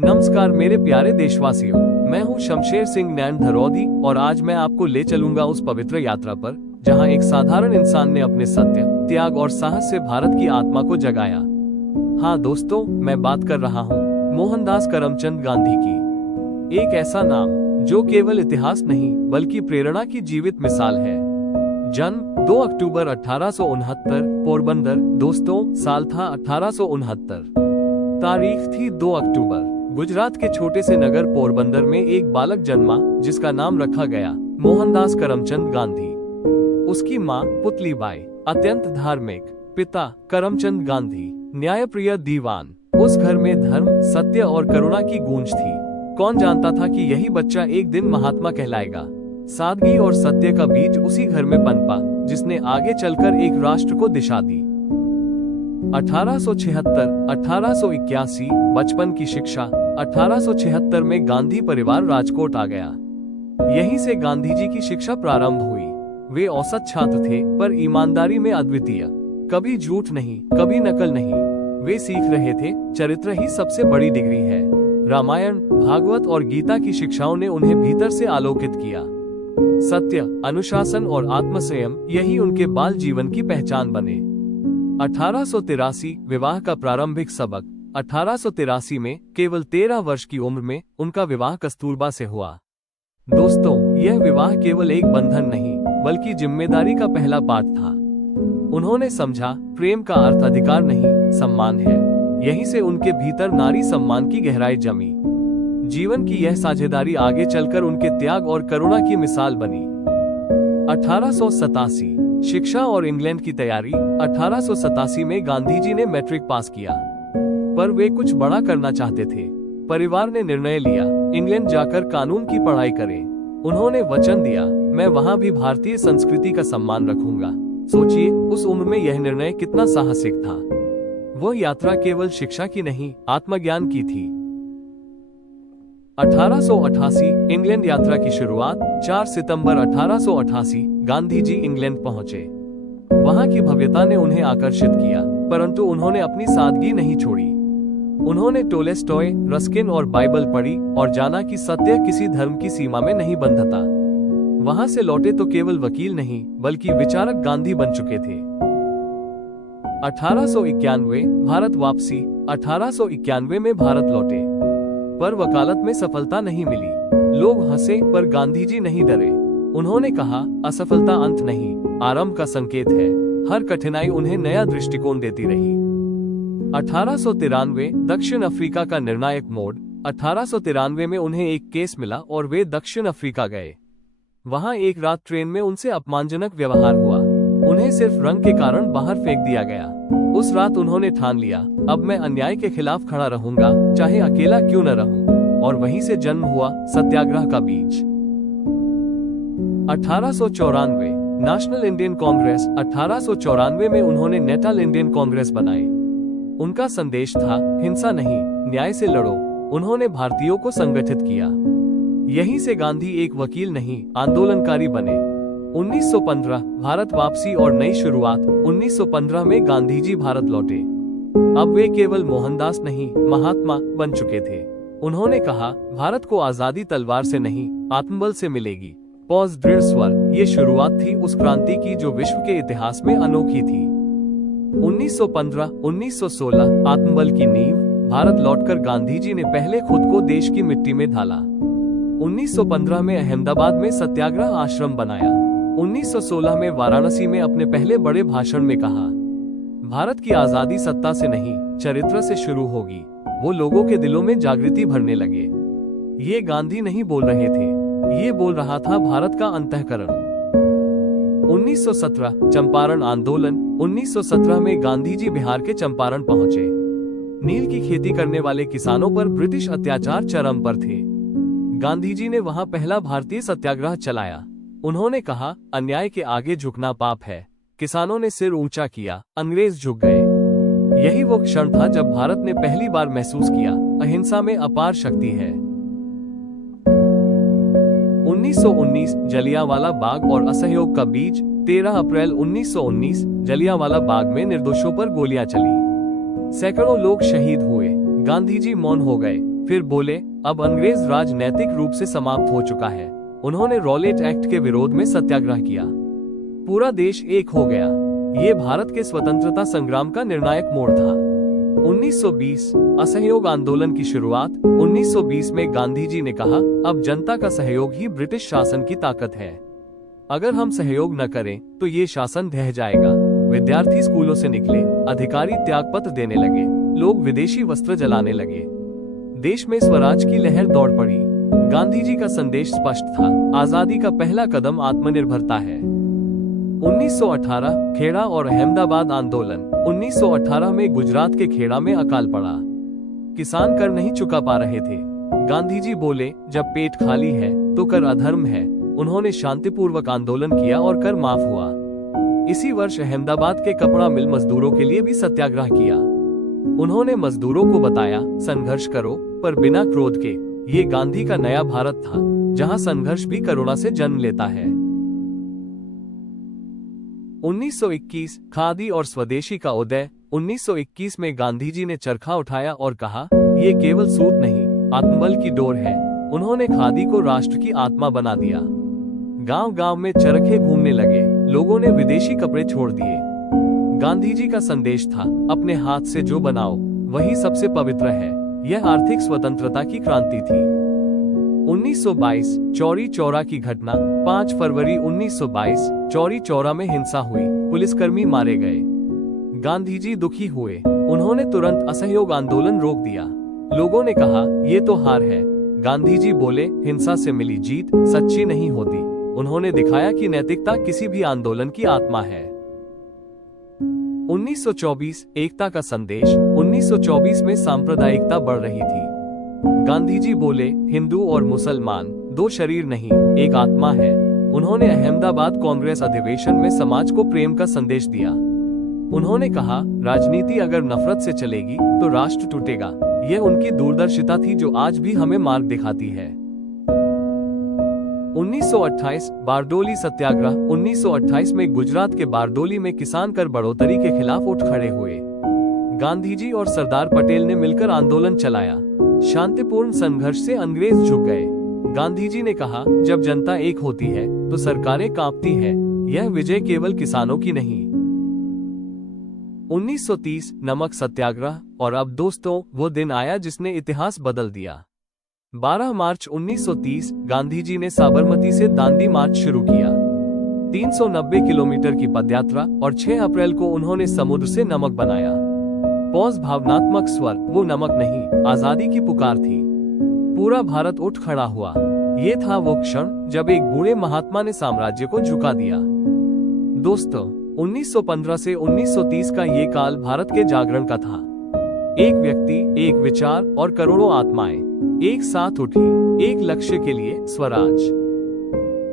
नमस्कार मेरे प्यारे देशवासियों, मैं हूं शमशेर सिंह नैन धरौदी और आज मैं आपको ले चलूंगा उस पवित्र यात्रा पर जहां एक साधारण इंसान ने अपने सत्य, त्याग और साहस से भारत की आत्मा को जगाया। हाँ दोस्तों, मैं बात कर रहा हूं मोहनदास करमचंद गांधी की। एक ऐसा नाम जो केवल इतिहास नहीं बल्कि प्रेरणा की जीवित मिसाल है। जन्म 2 अक्टूबर 1869, पोरबंदर। दोस्तों, साल था 1869। तारीख थी 2 अक्टूबर। गुजरात के छोटे से नगर पोरबंदर में एक बालक जन्मा जिसका नाम रखा गया मोहनदास करमचंद गांधी। उसकी माँ पुतलीबाई अत्यंत धार्मिक, पिता करमचंद गांधी न्यायप्रिय दीवान। उस घर में धर्म, सत्य और करुणा की गूंज थी। कौन जानता था कि यही बच्चा एक दिन महात्मा कहलाएगा। सादगी और सत्य का बीज उसी घर में पनपा जिसने आगे चलकर एक राष्ट्र को दिशा दी। 1876, 1881 बचपन की शिक्षा। 1876 में गांधी परिवार राजकोट आ गया। यहीं से गांधी जी की शिक्षा प्रारंभ हुई। वे औसत छात्र थे पर ईमानदारी में अद्वितीय। कभी झूठ नहीं, कभी नकल नहीं। वे सीख रहे थे चरित्र ही सबसे बड़ी डिग्री है। रामायण, भागवत और गीता की शिक्षाओं ने उन्हें भीतर से आलोकित किया। सत्य, अनुशासन और आत्मसंयम यही उनके बाल जीवन की पहचान बने। 1883 विवाह का प्रारंभिक सबक। 1883 में केवल 13 वर्ष की उम्र में उनका विवाह कस्तूरबा से हुआ। दोस्तों, यह विवाह केवल एक बंधन नहीं बल्कि जिम्मेदारी का पहला पाठ था। उन्होंने समझा प्रेम का अर्थ अधिकार नहीं, सम्मान है। यहीं से उनके भीतर नारी सम्मान की गहराई जमी। जीवन की यह साझेदारी आगे चलकर उनके त्याग और करुणा की मिसाल बनी। 1887 शिक्षा और इंग्लैंड की तैयारी। 1887 में गांधी जी ने मैट्रिक पास किया, पर वे कुछ बड़ा करना चाहते थे। परिवार ने निर्णय लिया इंग्लैंड जाकर कानून की पढ़ाई करें। उन्होंने वचन दिया, मैं वहां भी भारतीय संस्कृति का सम्मान रखूंगा। सोचिए, उस उम्र में यह निर्णय कितना साहसिक था। वह यात्रा केवल शिक्षा की नहीं, आत्मज्ञान की थी। 1888 इंग्लैंड यात्रा की शुरुआत। 4 सितंबर 1888 गांधी जी इंग्लैंड पहुंचे। वहां की भव्यता ने उन्हें आकर्षित किया, परंतु उन्होंने अपनी सादगी नहीं छोड़ी। उन्होंने टोलेस्टॉय, रस्किन और बाइबल पढ़ी और जाना कि सत्य किसी धर्म की सीमा में नहीं बंधता। वहां से लौटे तो केवल वकील नहीं बल्कि विचारक गांधी बन चुके थे। 1891 भारत वापसी। 1891 में भारत लौटे, पर वकालत में सफलता नहीं मिली। लोग हंसे पर गांधी जी नहीं डरे। उन्होंने कहा, असफलता अंत नहीं, आरंभ का संकेत है। हर कठिनाई उन्हें नया दृष्टिकोण देती रही। 1893 दक्षिण अफ्रीका का निर्णायक मोड़। 1893 में उन्हें एक केस मिला और वे दक्षिण अफ्रीका गए। वहां एक रात ट्रेन में उनसे अपमानजनक व्यवहार हुआ। उन्हें सिर्फ रंग के कारण बाहर फेंक दिया गया। उस रात उन्होंने ठान लिया, अब मैं अन्याय के खिलाफ खड़ा रहूंगा, चाहे अकेला क्यों न रहूं। और वहीं से जन्म हुआ सत्याग्रह का बीज। 1894 नेशनल इंडियन कांग्रेस। 1894 में उन्होंने नेशनल इंडियन कांग्रेस बनाई। उनका संदेश था, हिंसा नहीं, न्याय से लड़ो। उन्होंने भारतीयों को संगठित किया। यहीं से गांधी एक वकील नहीं, आंदोलनकारी बने। 1915 भारत वापसी और नई शुरुआत। 1915 में गांधी जी भारत लौटे। अब वे केवल मोहनदास नहीं, महात्मा बन चुके थे। उन्होंने कहा, भारत को आजादी तलवार से नहीं, आत्मबल से मिलेगी। पॉज, दृढ़ स्वर। ये शुरुआत थी उस क्रांति की जो विश्व के इतिहास में अनोखी थी। 1915, 1916 आत्मबल की नींव। भारत लौटकर गांधी जी ने पहले खुद को देश की मिट्टी में ढाला। 1915 में अहमदाबाद में सत्याग्रह आश्रम बनाया। 1916 में वाराणसी में अपने पहले बड़े भाषण में कहा, भारत की आजादी सत्ता से नहीं, चरित्र से शुरू होगी। वो लोगों के दिलों में जागृति भरने लगे। ये गांधी नहीं बोल रहे थे, ये बोल रहा था भारत का अंतःकरण। 1917 चंपारण आंदोलन। 1917 में गांधी जी बिहार के चंपारण पहुंचे। नील की खेती करने वाले किसानों पर ब्रिटिश अत्याचार चरम पर थे। गांधी जी ने वहां पहला भारतीय सत्याग्रह चलाया। उन्होंने कहा, अन्याय के आगे झुकना पाप है। किसानों ने सिर ऊंचा किया, अंग्रेज झुक गए। यही वो क्षण था जब भारत ने पहली बार महसूस किया, अहिंसा में अपार शक्ति है। 1919 जलियांवाला बाग और असहयोग का बीज। 13 अप्रैल 1919 जलियांवाला बाग में निर्दोषों पर गोलियां चली। सैकड़ों लोग शहीद हुए। गांधी जी मौन हो गए। फिर बोले, अब अंग्रेज राज नैतिक रूप से समाप्त हो चुका है। उन्होंने रॉलेट एक्ट के विरोध में सत्याग्रह किया। पूरा देश एक हो गया। ये भारत के स्वतंत्रता संग्राम का निर्णायक मोड़ था। 1920 असहयोग आंदोलन की शुरुआत। 1920 में गांधी जी ने कहा, अब जनता का सहयोग ही ब्रिटिश शासन की ताकत है। अगर हम सहयोग न करें तो ये शासन ढह जाएगा। विद्यार्थी स्कूलों से निकले, अधिकारी त्यागपत्र देने लगे, लोग विदेशी वस्त्र जलाने लगे। देश में स्वराज की लहर दौड़ पड़ी। गांधी जी का संदेश स्पष्ट था, आजादी का पहला कदम आत्मनिर्भरता है। 1918 खेड़ा और अहमदाबाद आंदोलन। 1918 में गुजरात के खेड़ा में अकाल पड़ा। किसान कर नहीं चुका पा रहे थे। गांधी जी बोले, जब पेट खाली है तो कर अधर्म है। उन्होंने शांतिपूर्वक आंदोलन किया और कर माफ हुआ। इसी वर्ष अहमदाबाद के कपड़ा मिल मजदूरों के लिए भी सत्याग्रह किया। उन्होंने मजदूरों को बताया, संघर्ष करो पर बिना क्रोध के। ये गांधी का नया भारत था, जहां संघर्ष भी करुणा से जन्म लेता है। 1921 खादी और स्वदेशी का उदय। 1921 में गांधी जी ने चरखा उठाया और कहा, ये केवल सूत नहीं, आत्मबल की डोर है। उन्होंने खादी को राष्ट्र की आत्मा बना दिया। गांव गांव में चरखे घूमने लगे, लोगों ने विदेशी कपड़े छोड़ दिए। गांधी जी का संदेश था, अपने हाथ से जो बनाओ वही सबसे पवित्र है। यह आर्थिक स्वतंत्रता की क्रांति थी। 1922 चौरी चौरा की घटना। 5 फरवरी 1922 चौरी चौरा में हिंसा हुई, पुलिसकर्मी मारे गए। गांधी जी दुखी हुए। उन्होंने तुरंत असहयोग आंदोलन रोक दिया। लोगों ने कहा, ये तो हार है। गांधी जी बोले, हिंसा से मिली जीत सच्ची नहीं होती। उन्होंने दिखाया कि नैतिकता किसी भी आंदोलन की आत्मा है। 1924 एकता का संदेश। 1924 में सांप्रदायिकता बढ़ रही थी। गांधी जी बोले, हिंदू और मुसलमान दो शरीर नहीं, एक आत्मा है। उन्होंने अहमदाबाद कांग्रेस अधिवेशन में समाज को प्रेम का संदेश दिया। उन्होंने कहा, राजनीति अगर नफरत से चलेगी तो राष्ट्र टूटेगा। यह उनकी दूरदर्शिता थी जो आज भी हमें मार्ग दिखाती है। 1928 बारडोली सत्याग्रह। 1928 में गुजरात के बारडोली में किसान कर बढ़ोतरी के खिलाफ उठ खड़े हुए। गांधी जी और सरदार पटेल ने मिलकर आंदोलन चलाया। शांतिपूर्ण संघर्ष से अंग्रेज झुक गए। गांधी जी ने कहा, जब जनता एक होती है तो सरकारें कांपती हैं। यह विजय केवल किसानों की नहीं। 1930 नमक सत्याग्रह। और अब दोस्तों, वो दिन आया जिसने इतिहास बदल दिया। 12 मार्च 1930 गांधी जी ने साबरमती से दांडी मार्च शुरू किया। 390 किलोमीटर की पदयात्रा और 6 अप्रैल को उन्होंने समुद्र से नमक बनाया। पॉज भावनात्मक स्वर, वो नमक नहीं, आजादी की पुकार थी। पूरा भारत उठ खड़ा हुआ। ये था वो क्षण जब एक बूढ़े महात्मा ने साम्राज्य को झुका दिया। दोस्तों, 1915 से 1930 का ये काल भारत के जागरण का था। एक व्यक्ति, एक विचार और करोड़ों आत्माएं एक साथ उठी, एक लक्ष्य के लिए, स्वराज।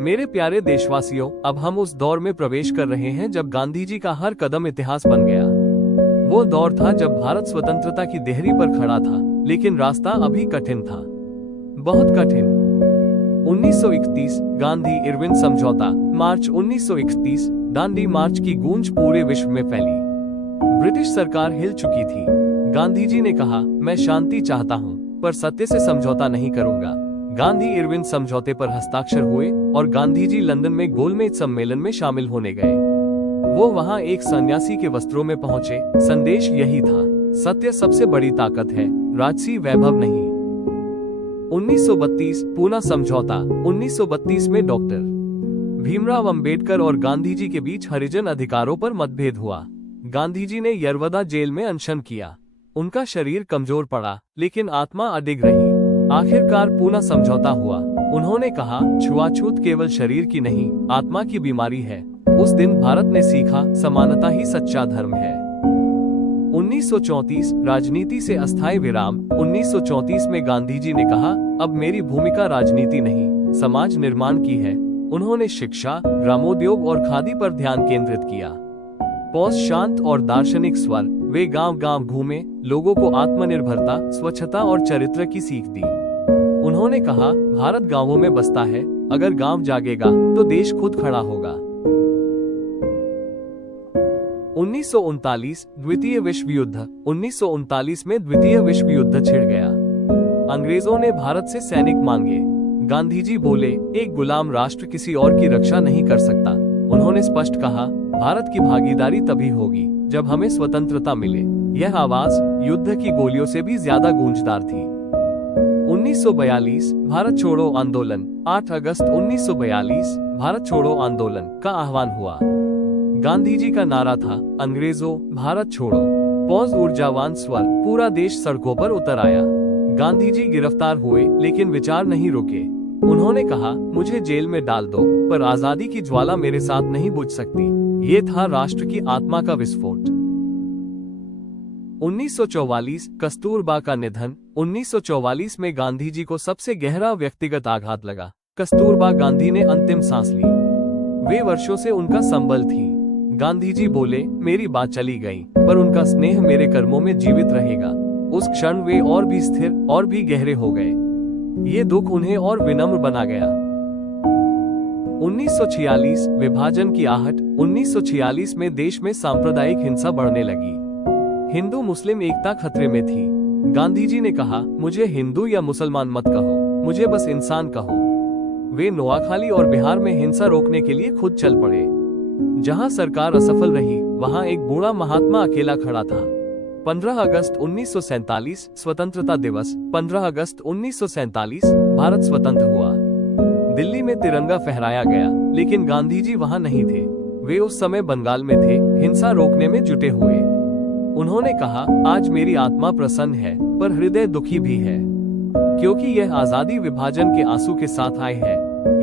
मेरे प्यारे देशवासियों, अब हम उस दौर में प्रवेश कर रहे हैं जब गांधी जी का हर कदम इतिहास बन गया। वो दौर था जब भारत स्वतंत्रता की देहरी पर खड़ा था, लेकिन रास्ता अभी कठिन था, बहुत कठिन। 1931 गांधी इरविन समझौता। मार्च 1931 दांडी मार्च की गूंज पूरे विश्व में फैली। ब्रिटिश सरकार हिल चुकी थी। गांधी जी ने कहा, मैं शांति चाहता हूँ पर सत्य से समझौता नहीं करूंगा। गांधी इरविन समझौते पर हस्ताक्षर हुए और गांधी जी लंदन में गोलमेज सम्मेलन में शामिल होने गए। वो वहां एक सन्यासी के वस्त्रों में पहुंचे। संदेश यही था, सत्य सबसे बड़ी ताकत है, राजसी वैभव नहीं। 1932 पूना समझौता। 1932 में डॉक्टर भीमराव अंबेडकर और गांधी जी के बीच हरिजन अधिकारों पर मतभेद हुआ। गांधी जी ने यरवदा जेल में अनशन किया। उनका शरीर कमजोर पड़ा, लेकिन आत्मा अडिग रही। आखिरकार पूना समझौता हुआ। उन्होंने कहा, छुआछूत केवल शरीर की नहीं, आत्मा की बीमारी है। उस दिन भारत ने सीखा, समानता ही सच्चा धर्म है। 1934 राजनीति से अस्थायी विराम। 1934 में गांधी जी ने कहा, अब मेरी भूमिका राजनीति नहीं, समाज निर्माण की है। उन्होंने शिक्षा, ग्रामोद्योग और खादी पर ध्यान केंद्रित किया। पॉज शांत और दार्शनिक स्वर। वे गांव गांव घूमे, लोगों को आत्मनिर्भरता, स्वच्छता और चरित्र की सीख दी। उन्होंने कहा, भारत गांवों में बसता है, अगर गांव जागेगा तो देश खुद खड़ा होगा। 1939 द्वितीय विश्व युद्ध। 1939 में द्वितीय विश्व युद्ध छिड़ गया। अंग्रेजों ने भारत से सैनिक मांगे। गांधी जी बोले, एक गुलाम राष्ट्र किसी और की रक्षा नहीं कर सकता। उन्होंने स्पष्ट कहा, भारत की भागीदारी तभी होगी जब हमें स्वतंत्रता मिले। यह आवाज युद्ध की गोलियों से भी ज्यादा गूंजदार थी। 1942 भारत छोड़ो आंदोलन। 8 अगस्त 1942 भारत छोड़ो आंदोलन का आह्वान हुआ। गांधी जी का नारा था, अंग्रेजों भारत छोड़ो। पौज ऊर्जावान स्वर, पूरा देश सड़कों पर उतर आया। गांधी जी गिरफ्तार हुए लेकिन विचार नहीं रुके। उन्होंने कहा, मुझे जेल में डाल दो पर आजादी की ज्वाला मेरे साथ नहीं बुझ सकती। ये था राष्ट्र की आत्मा का विस्फोट। 1944 कस्तूरबा का निधन। 1944 में गांधी जी को सबसे गहरा व्यक्तिगत आघात लगा। कस्तूरबा गांधी ने अंतिम सांस ली। वे वर्षों से उनका संबल थी। गांधी जी बोले, मेरी बात चली गई पर उनका स्नेह मेरे कर्मों में जीवित रहेगा। उस क्षण वे और भी स्थिर और भी गहरे हो गए। ये दुख उन्हें और विनम्र बना गया। 1946 विभाजन की आहट। 1946 में देश में सांप्रदायिक हिंसा बढ़ने लगी। हिंदू मुस्लिम एकता खतरे में थी। गांधी जी ने कहा, मुझे हिंदू या मुसलमान मत कहो, मुझे बस इंसान कहो। वे नोआखाली और बिहार में हिंसा रोकने के लिए खुद चल पड़े। जहां सरकार असफल रही, वहां एक बूढ़ा महात्मा अकेला खड़ा था। 15 अगस्त 1947 स्वतंत्रता दिवस। 15 अगस्त 1947 भारत स्वतंत्र हुआ। दिल्ली में तिरंगा फहराया गया, लेकिन गांधी जी वहां नहीं थे। वे उस समय बंगाल में थे, हिंसा रोकने में जुटे हुए। उन्होंने कहा, आज मेरी आत्मा प्रसन्न है पर हृदय दुखी भी है, क्योंकि यह आजादी विभाजन के आंसू के साथ आई है।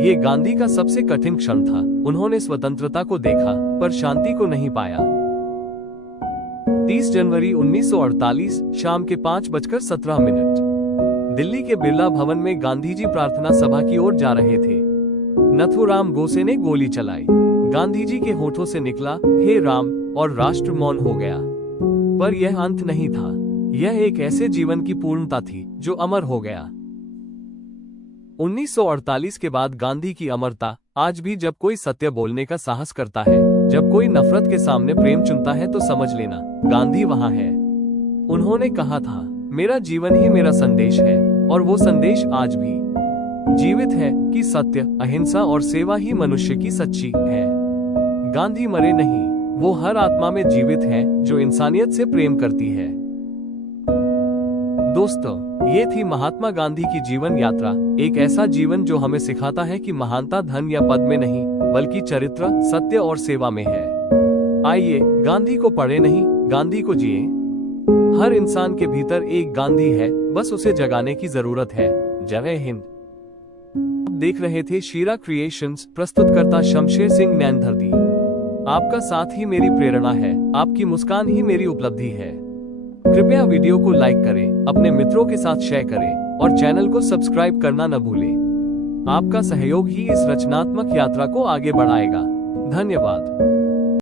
ये गांधी का सबसे कठिन क्षण था। उन्होंने स्वतंत्रता को देखा पर शांति को नहीं पाया। 30 जनवरी 1948 शाम के 5:17 दिल्ली के बिरला भवन में गांधी जी प्रार्थना सभा की ओर जा रहे थे। नथुराम गोसे ने गोली चलाई। गांधी जी के होठों से निकला, हे राम, और राष्ट्र मौन हो गया। पर यह अंत नहीं था। यह एक ऐसे जीवन की पूर्णता थी जो अमर हो गया। 1948 के बाद गांधी की अमरता आज भी जब कोई सत्य बोलने का साहस करता है, जब कोई नफरत के सामने प्रेम चुनता है तो समझ लेना, गांधी वहां है। उन्होंने कहा था, मेरा जीवन ही मेरा संदेश है, और वो संदेश आज भी जीवित है कि सत्य, अहिंसा और सेवा ही मनुष्य की सच्ची है। गांधी मरे नहीं, वो हर आत्मा में जीवित है जो इंसानियत से प्रेम करती है। दोस्तों, ये थी महात्मा गांधी की जीवन यात्रा। एक ऐसा जीवन जो हमें सिखाता है कि महानता धन या पद में नहीं, बल्कि चरित्र, सत्य और सेवा में है। आइए गांधी को पढ़े नहीं, गांधी को जिए। हर इंसान के भीतर एक गांधी है, बस उसे जगाने की जरूरत है। जय हिंद। आप देख रहे थे शीरा क्रिएशंस, प्रस्तुतकर्ता शमशेर सिंह नैनधरती। आपका साथ ही मेरी प्रेरणा है, आपकी मुस्कान ही मेरी उपलब्धि है। कृपया वीडियो को लाइक करें, अपने मित्रों के साथ शेयर करें और चैनल को सब्सक्राइब करना न भूलें। आपका सहयोग ही इस रचनात्मक यात्रा को आगे बढ़ाएगा। धन्यवाद।